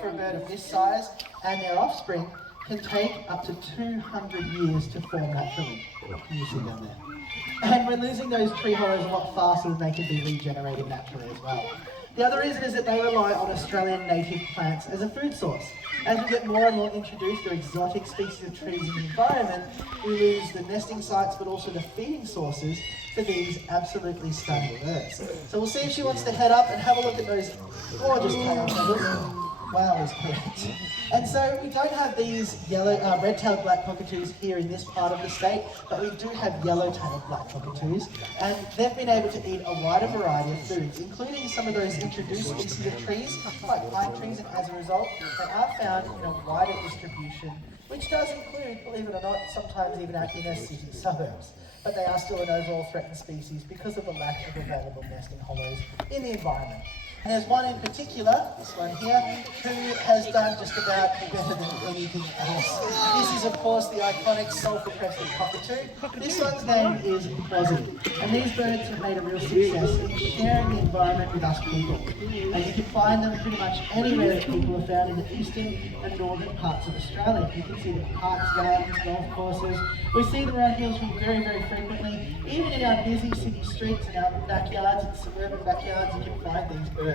For a bird of this size and their offspring can take up to 200 years to form naturally. Can you see them there? And we're losing those tree hollows a lot faster than they can be regenerated naturally as well. The other reason is that they rely on Australian native plants as a food source. As we get more and more introduced to exotic species of trees in the environment, we lose the nesting sites but also the feeding sources for these absolutely stunning birds. So we'll see if she wants to head up and have a look at those gorgeous tail feathers. Wow is correct. And so we don't have these red-tailed black cockatoos here in this part of the state, but we do have yellow-tailed black cockatoos, and they've been able to eat a wider variety of foods, including some of those introduced species of trees, like pine trees, and as a result, they are found in a wider distribution, which does include, believe it or not, sometimes even our inner city suburbs. But they are still an overall threatened species because of the lack of available nesting hollows in the environment. And there's one in particular, this one here, who has done just about better than anything else. This is, of course, the iconic sulphur-crested cockatoo. This one's name is Bozzy, and these birds have made a real success in sharing the environment with us people. And you can find them pretty much anywhere that people are found in the eastern and northern parts of Australia. You can see them in parks, gardens, golf courses. We see them around Hillsview very, very frequently. Even in our busy city streets and our backyards and suburban backyards, you can find these birds.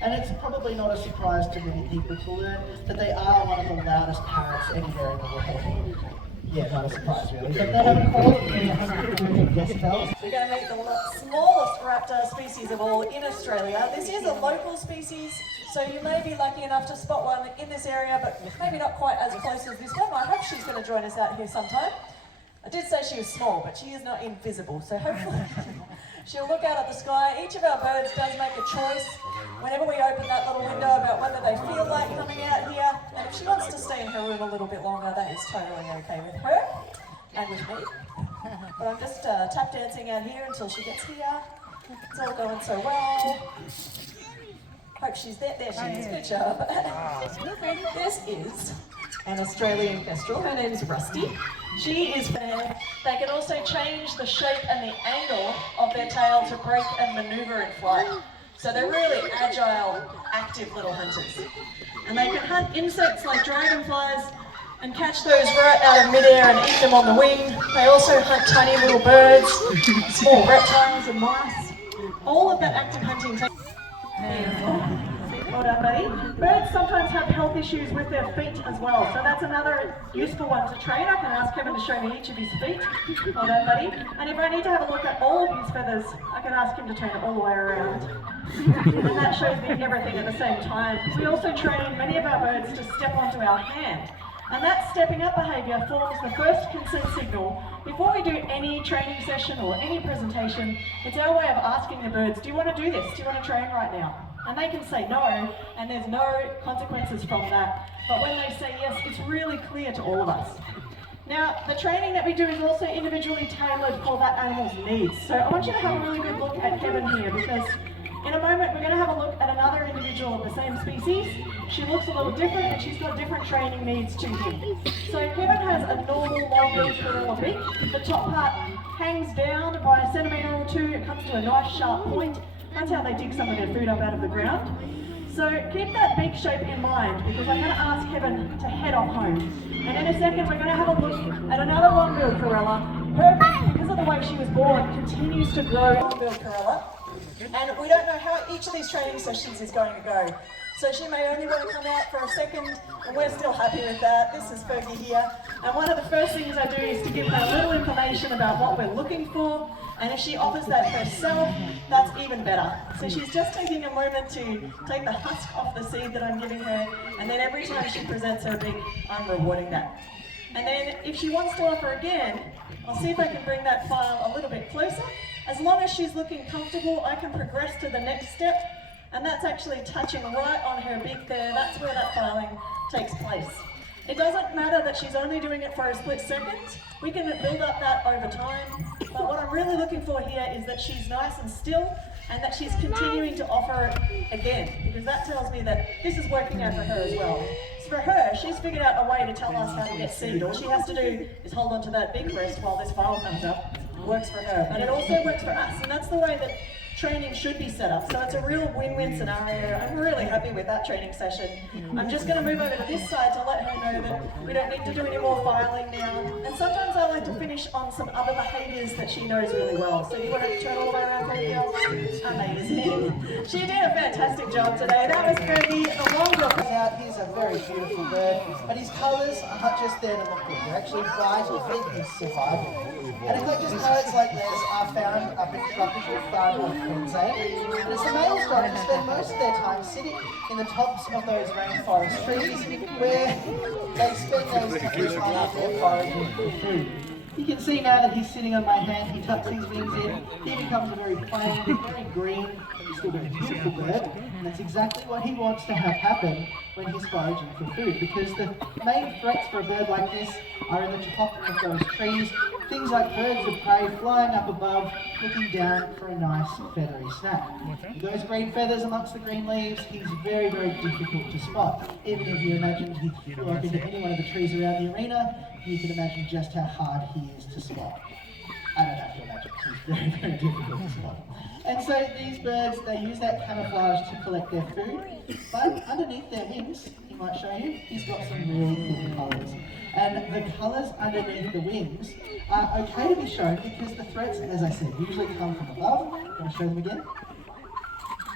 And it's probably not a surprise to many people to learn that they are one of the loudest parrots anywhere in the world. Yeah, not a surprise really, but they have a call of 100 decibels. We're going to meet the smallest raptor species of all in Australia. This is a local species, so you may be lucky enough to spot one in this area, but maybe not quite as close as this one. I hope she's going to join us out here sometime. I did say she was small, but she is not invisible, so hopefully she'll look out at the sky. Each of our birds does make a choice whenever we open that little window about whether they feel like coming out here. And if she wants to stay in her room a little bit longer, that is totally okay with her and with me. But I'm just tap dancing out here until she gets here. It's all going so well. Hope she's there. There she is. Good job. This is an Australian kestrel. Her name's Rusty. She is there. They can also change the shape and the angle of their tail to break and maneuver in flight. So they're really agile, active little hunters. And they can hunt insects like dragonflies and catch those right out of midair and eat them on the wing. They also hunt tiny little birds, small reptiles and mice. All of that active hunting takes. Well done, buddy. Birds sometimes have health issues with their feet as well, so that's another useful one to train. I can ask Kevin to show me each of his feet. Well done, buddy. And if I need to have a look at all of his feathers, I can ask him to turn it all the way around. And that shows me everything at the same time. We also train many of our birds to step onto our hand. And that stepping up behaviour forms the first consent signal. Before we do any training session or any presentation, it's our way of asking the birds, do you want to do this? Do you want to train right now? And they can say no, and there's no consequences from that. But when they say yes, it's really clear to all of us. Now, the training that we do is also individually tailored for that animal's needs. So I want you to have a really good look at Kevin here, because in a moment we're going to have a look at another individual of the same species. She looks a little different and she's got different training needs to him. So Kevin has a normal long-billed gorilla beak. The top part hangs down by a centimetre or two. It comes to a nice sharp point. That's how they dig some of their food up out of the ground. So keep that beak shape in mind, because I'm going to ask Kevin to head off home. And in a second we're going to have a look at another long-billed gorilla. Her beak, because of the way she was born, continues to grow. Long-billed gorilla. And we don't know how each of these training sessions is going to go. So she may only want to come out for a second, and we're still happy with that. This is Fergie here. And one of the first things I do is to give her a little information about what we're looking for. And if she offers that herself, that's even better. So she's just taking a moment to take the husk off the seed that I'm giving her, and then every time she presents her beak, I'm rewarding that. And then if she wants to offer again, I'll see if I can bring that file a little bit closer. As long as she's looking comfortable, I can progress to the next step, and that's actually touching right on her beak there. That's where that filing takes place. It doesn't matter that she's only doing it for a split second. We can build up that over time. But what I'm really looking for here is that she's nice and still, and that she's continuing to offer it again, because that tells me that this is working out for her as well. So for her, she's figured out a way to tell us how to get seed. All she has to do is hold on to that beak rest while this file comes up. It works for her, but it also works for us, and that's the way that training should be set up. So it's a real win-win scenario. I'm really happy with that training session. I'm just going to move over to this side to let her know that we don't need to do any more filing now. And sometimes I like to finish on some other behaviours that she knows really well. So you want to turn all the way around, Fergie? Amazing. She did a fantastic job today. That was Fergie. A long job. He's a very beautiful bird, but his colours are not just there to look good. They're actually vital for his survival. And eclectus parrots like this are found up in tropical far north Queensland. And it's the male stock who spend most of their time sitting in the tops of those rainforest trees where they spend those time up there foraging for food. You can see now that he's sitting on my hand, he tucks his wings in, he becomes a very plain, very green, still very beautiful bird, and that's exactly what he wants to have happen when he's foraging for food, because the main threats for a bird like this are in the top of those trees, things like birds of prey flying up above, looking down for a nice feathery snack. With those green feathers amongst the green leaves, he's very, very difficult to spot. Even if you imagine he flew up into any one of the trees around the arena, you can imagine just how hard he is to spot. I don't have to imagine, he's very, very difficult to spot. And so these birds, they use that camouflage to collect their food, but underneath their wings, he might show you, he's got some really cool colours. And the colours underneath the wings are okay to be shown because the threats, as I said, usually come from above. I'm going to show them again.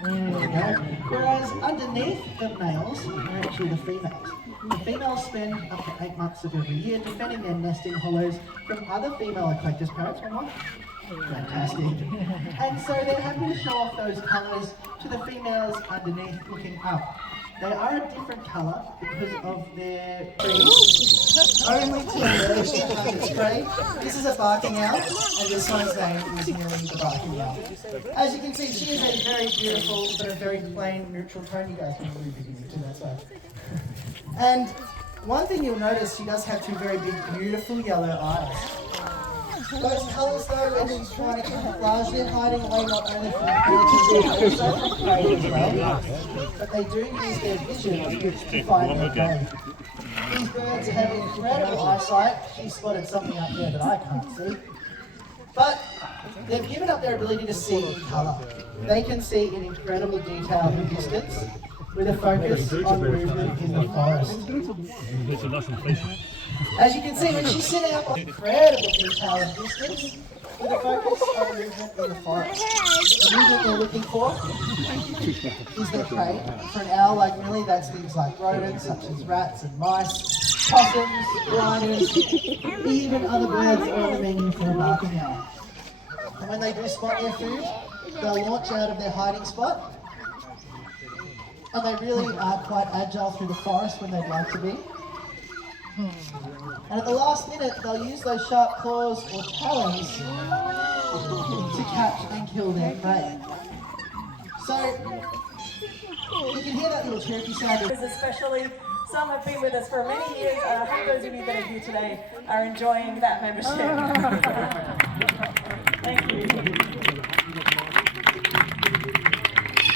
There we go. Whereas underneath the males are actually the females. The females spend up to 8 months of every year defending their nesting hollows from other female eclectus parrots. One more. Fantastic. And so they're happy to show off those colours to the females underneath looking up. They are a different colour because of their trees. Only to emerge to hunt its prey. This is a barking owl, and this one's name is Millie the barking owl. As you can see, she is a very beautiful but a very plain neutral tone. You guys can move it to that side. And one thing you'll notice, she does have two very big, beautiful yellow eyes. Those colours though, when she's trying to camouflage, they're hiding away not only from predators but also from prey as well. But they do use their vision to find their prey. These birds have incredible eyesight. She spotted something up there that I can't see. But they've given up their ability to see in colour. They can see in incredible detail in distance with a focus on movement in the forest. As you can see, when she's sitting up on incredible detail and distance, with a focus on movement in the forest. The movement they're looking for is their prey. For an owl like Millie, that's things like rodents, such as rats and mice, possums, gliders, even other birds are on the menu for a barking owl. And when they do spot their food, they'll launch out of their hiding spot. And they really are quite agile through the forest when they'd like to be. And at the last minute, they'll use those sharp claws or talons to catch and kill their prey. So, you can hear that little chirpy sound. Especially, some have been with us for many years, and I hope those of you that are here today are enjoying that membership. Thank you.